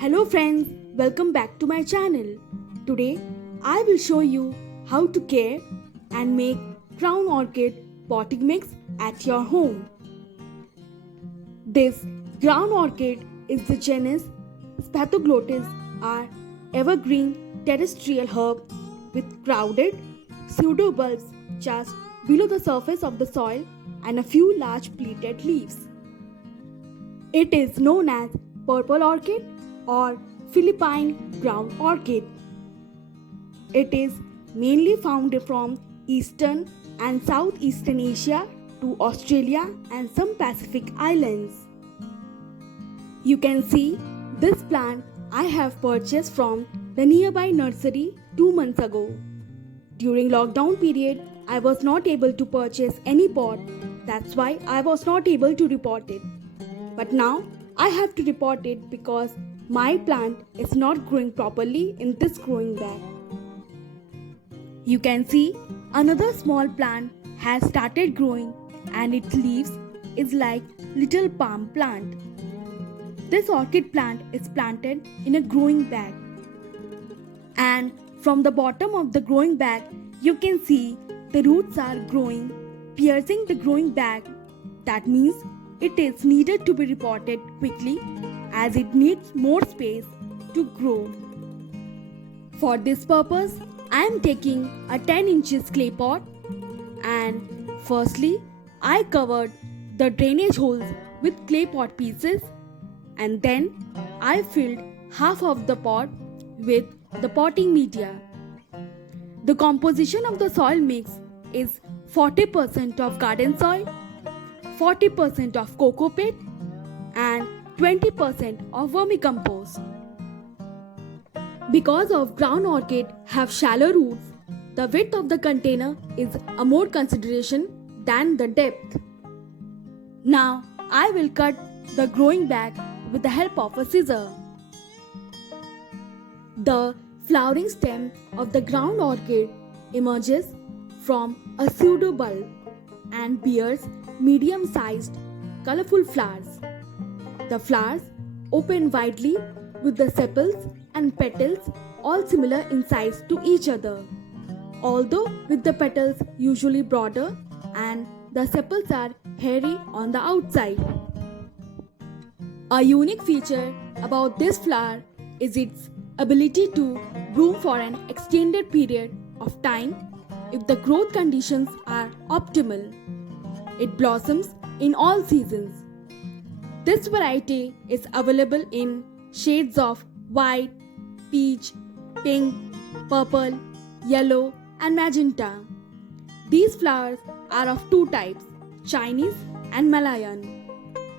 Hello friends, welcome back to my channel. Today I will show you how to care and make crown orchid potting mix at your home. This ground orchid is the genus Spathoglottis or evergreen terrestrial herb with crowded pseudobulbs just below the surface of the soil and a few large pleated leaves. It is known as purple orchid or Philippine ground orchid. It is mainly found from Eastern and Southeastern Asia to Australia and some Pacific islands. You can see this plant I have purchased from the nearby nursery 2 months ago. During lockdown period, I was not able to purchase any pot. That's why I was not able to repot it. But now I have to repot it because my plant is not growing properly in this growing bag. You can see another small plant has started growing and its leaves is like little palm plant. This orchid plant is planted in a growing bag. And from the bottom of the growing bag, you can see the roots are growing, piercing the growing bag. That means it is needed to be repotted quickly as it needs more space to grow. For this purpose, I am taking a 10 inches clay pot and firstly I covered the drainage holes with clay pot pieces and then I filled half of the pot with the potting media. The composition of the soil mix is 40% of garden soil, 40% of coco peat and 20% of vermicompost. Because of ground orchid have shallow roots, the width of the container is a more consideration than the depth. Now I will cut the growing bag with the help of a scissor. The flowering stem of the ground orchid emerges from a pseudobulb and bears medium-sized colorful flowers. The flowers open widely with the sepals and petals all similar in size to each other, although with the petals usually broader and the sepals are hairy on the outside. A unique feature about this flower is its ability to bloom for an extended period of time if the growth conditions are optimal. It blossoms in all seasons. This variety is available in shades of white, peach, pink, purple, yellow and magenta. These flowers are of two types, Chinese and Malayan.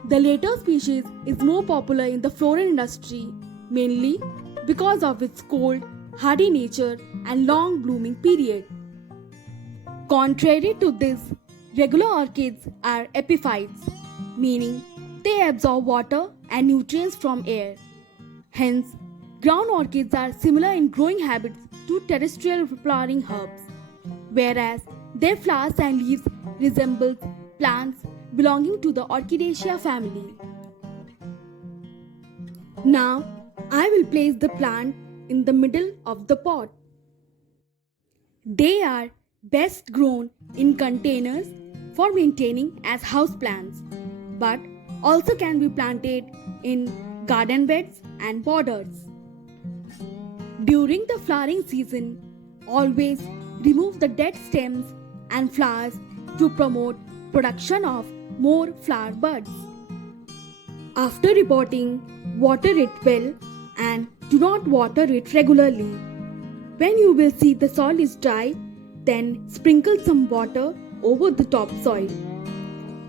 The latter species is more popular in the floral industry mainly because of its cold, hardy nature and long blooming period. Contrary to this, regular orchids are epiphytes, meaning they absorb water and nutrients from air. Hence, ground orchids are similar in growing habits to terrestrial flowering herbs, whereas their flowers and leaves resemble plants belonging to the Orchidaceae family. Now, I will place the plant in the middle of the pot. They are best grown in containers for maintaining as houseplants, but also can be planted in garden beds and borders. During the flowering season, always remove the dead stems and flowers to promote production of more flower buds. After repotting, water it well and do not water it regularly. When you will see the soil is dry, then sprinkle some water over the topsoil.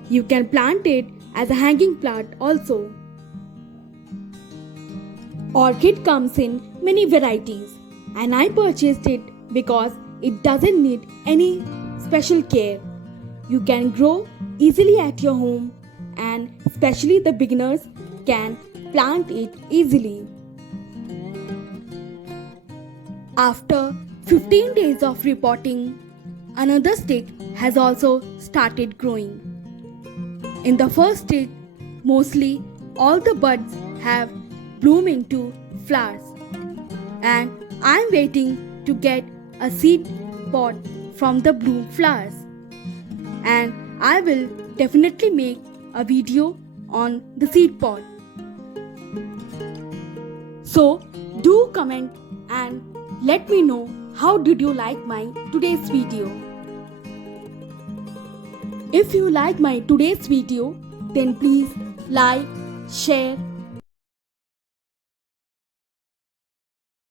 You can plant it as a hanging plant also. Orchid comes in many varieties and I purchased it because it doesn't need any special care. You can grow easily at your home and especially the beginners can plant it easily. After 15 days of repotting, another stick has also started growing. In the first stick, mostly all the buds have bloom into flowers. And I'm waiting to get a seed pod from the bloom flowers. And I will definitely make a video on the seed pod. So do comment and let me know how did you like my today's video. If you like my today's video, then please like, share